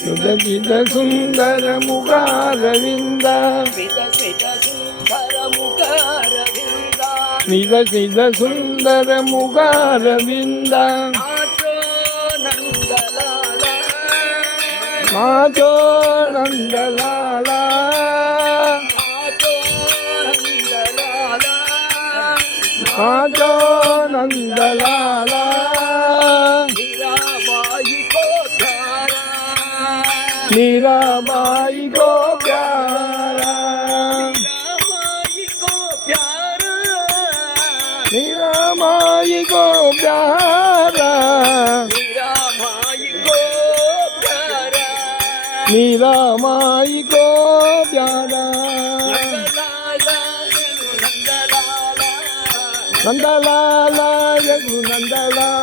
సుధజిత సుందర ముఖారవింద వికసిత సుందర ముఖారవింద మాతో నందలాల మాతో నందలాల మీరాబాయి గో ప్యారా మీరాబాయి గో ప్యారా మీరాబాయి గో ప్యారా నందలాల యగు నందలాల నందలాల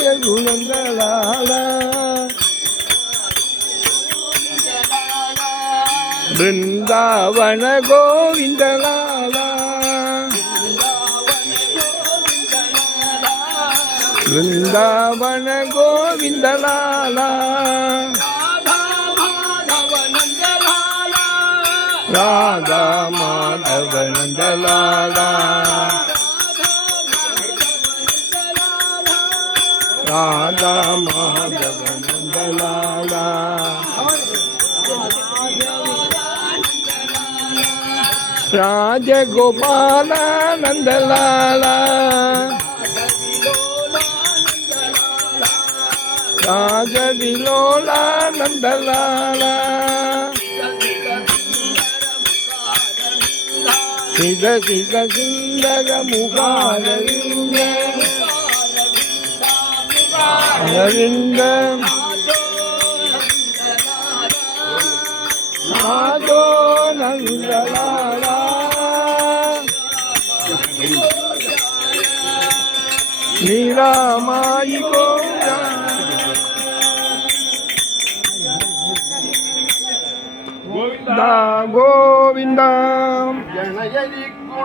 యగు నందలాల బృందావన గోవిందలాల బృందావన గోవిందలాల రాధా మాధవ నందలాల రాధా మాధవ నందలాల రాజగోపాల నందలాల రాజవిలోల నందలాల సిద సిద సుందర ముఖారవింద అరవింద మాధో నందలాల మీరామాయి గోవింద గోవింద గోవింద